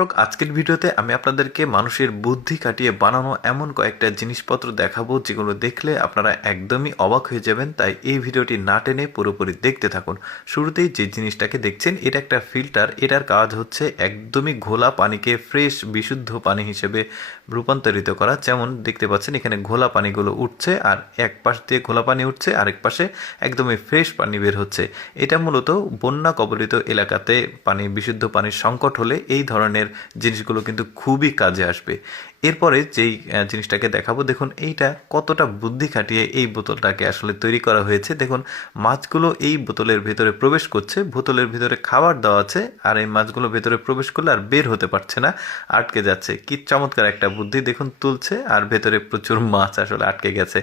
দর্শক, আজকের ভিডিওতে আমি আপনাদেরকে মানুষের বুদ্ধি কাটিয়ে বানানো এমন কয়েকটা জিনিসপত্র দেখাবো যেগুলো দেখলে আপনারা একদমই অবাক হয়ে যাবেন। তাই এই ভিডিওটি না টেনে পুরোপুরি দেখতে থাকুন। শুরুতেই যে জিনিসটাকে দেখছেন এটা একটা ফিল্টার। এটার কাজ হচ্ছে একদমই ঘোলা পানিকে ফ্রেশ বিশুদ্ধ পানি হিসেবে রূপান্তরিত করা। যেমন দেখতে পাচ্ছেন এখানে ঘোলা পানিগুলো উঠছে, আর এক পাশ দিয়ে ঘোলা পানি উঠছে, আরেক পাশে একদমই ফ্রেশ পানি বের হচ্ছে। এটা মূলত বন্যা কবলিত এলাকাতে বিশুদ্ধ পানির সংকট হলে এই ধরনের জিনিসগুলো কিন্তু খুবই কাজে আসবে। এরপরে যেই জিনিসটাকে দেখাবো, দেখুন এইটা কতটা বুদ্ধি খাটিয়ে এই বোতলটাকে আসলে তৈরি করা হয়েছে। দেখুন মাছগুলো এই বোতলের ভেতরে প্রবেশ করছে, বোতলের ভিতরে খাবার দেওয়া আছে, আর এই মাছগুলো ভেতরে প্রবেশ করলে আর বের হতে পারছে না, আটকে যাচ্ছে। কি চমৎকার একটা বুদ্ধি! দেখুন তুলছে আর ভেতরে প্রচুর মাছ আসলে আটকে গেছে।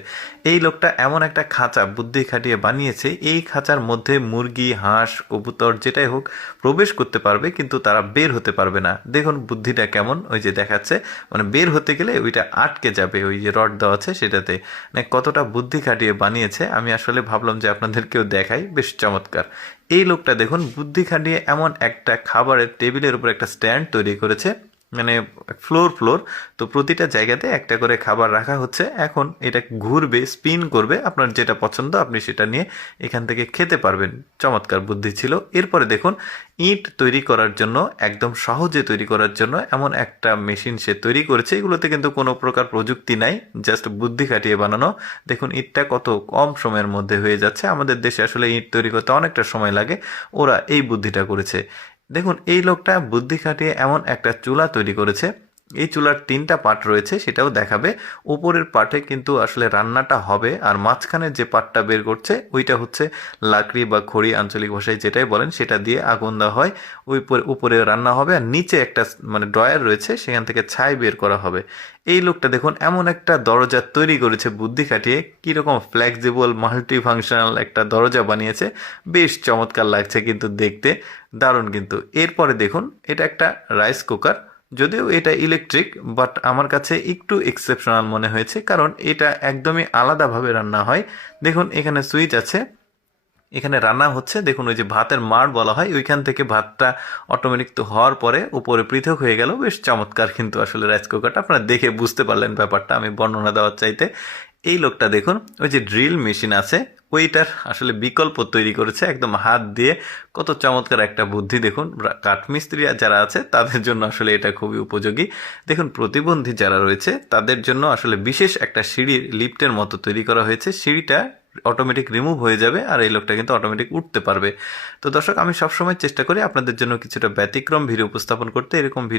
এই লোকটা এমন একটা খাঁচা বুদ্ধি খাটিয়ে বানিয়েছে, এই খাঁচার মধ্যে মুরগি, হাঁস, কবুতর যেটাই হোক প্রবেশ করতে পারবে, কিন্তু তারা বের হতে পারবে না। দেখুন বুদ্ধিটা কেমন, ওই যে দেখাচ্ছে, মানে বের হতে গেলে ওইটা আটকে যাবে, ওই যে রড দেওয়া আছে সেটাতে। মানে কতটা বুদ্ধি খাটিয়ে বানিয়েছে, আমি আসলে ভাবলাম যে আপনাদেরকেও দেখাই, বেশ চমৎকার। এই লোকটা দেখুন বুদ্ধি খাটিয়ে এমন একটা খাবারের টেবিলের উপর একটা স্ট্যান্ড তৈরি করেছে, মানে ফ্লোর তো প্রতিটা জায়গাতে একটা করে খাবার রাখা হচ্ছে। এখন এটা ঘুরবে, স্পিন করবে, আপনার যেটা পছন্দ আপনি সেটা নিয়ে এখান থেকে খেতে পারবেন। চমৎকার বুদ্ধি ছিল। এরপরে দেখুন ইট তৈরি করার জন্য, একদম সহজে তৈরি করার জন্য এমন একটা মেশিন সে তৈরি করেছে। এগুলোতে কিন্তু কোনো প্রকার প্রযুক্তি নাই, জাস্ট বুদ্ধি খাটিয়ে বানানো। দেখুন ইটটা কত কম সময়ের মধ্যে হয়ে যাচ্ছে। আমাদের দেশে আসলে ইট তৈরি করতে অনেকটা সময় লাগে, ওরা এই বুদ্ধিটা করেছে। দেখুন এই লোকটা বুদ্ধি খাটিয়ে এমন একটা চুলা তৈরি করেছে। এই চুলার 3টা পার্ট রয়েছে, সেটাও দেখাবে। উপরের পার্টে কিন্তু আসলে রান্নাটা হবে, আর মাঝখানে যে পার্টটা বের করছে ওইটা হচ্ছে লাকড়ি বা খড়ি, আঞ্চলিক ভাষায় যেটাই বলেন, সেটা দিয়ে আগুন দেওয়া হয়। ওই উপরে রান্না হবে, আর নিচে একটা মানে ড্রয়ার রয়েছে, সেখান থেকে ছাই বের করা হবে। এই লোকটা দেখুন এমন একটা দরজা তৈরি করেছে বুদ্ধি খাটিয়ে, কীরকম ফ্লেক্সিবল মাল্টি ফাংশনাল একটা দরজা বানিয়েছে। বেশ চমৎকার লাগছে কিন্তু দেখতে, দারুণ কিন্তু। এরপরে দেখুন এটা একটা রাইস কুকার, যদিও এটা ইলেকট্রিক, বাট আমার কাছে একটু এক্সেপশনাল মনে হয়েছে, কারণ এটা একদমই আলাদাভাবে রান্না হয়। দেখুন এখানে সুইচ আছে, এখানে রান্না হচ্ছে। দেখুন ওই যে ভাতের মাড় বলা হয়, ওইখান থেকে ভাতটা অটোমেটিক তো হওয়ার পরে উপরে পৃথক হয়ে গেল। বেশ চমৎকার কিন্তু আসলে রাইস কুকারটা, আপনারা দেখে বুঝতে পারলেন ব্যাপারটা আমি বর্ণনা দেওয়ার চাইতে। এই লোকটা দেখুন ওই যে ড্রিল মেশিন আছে, ওইটার আসলে বিকল্প তৈরি করেছে একদম হাত দিয়ে। কত চমৎকার একটা বুদ্ধি! দেখুন কাঠমিস্ত্রি যারা আছে তাদের জন্য আসলে এটা খুবই উপযোগী। দেখুন প্রতিবন্ধী যারা রয়েছে তাদের জন্য আসলে বিশেষ একটা সিঁড়ির লিফটের মতো তৈরি করা হয়েছে। সিঁড়িটা অটোমেটিক রিমুভ হয়ে যাবে, আর এই লোকটা কিন্তু অটোমেটিক উঠতে পারবে। তো দর্শক, আমি সবসময় চেষ্টা করি আপনাদের জন্য কিছুটা ব্যতিক্রম ভিডিও উপস্থাপন করতে। এরকম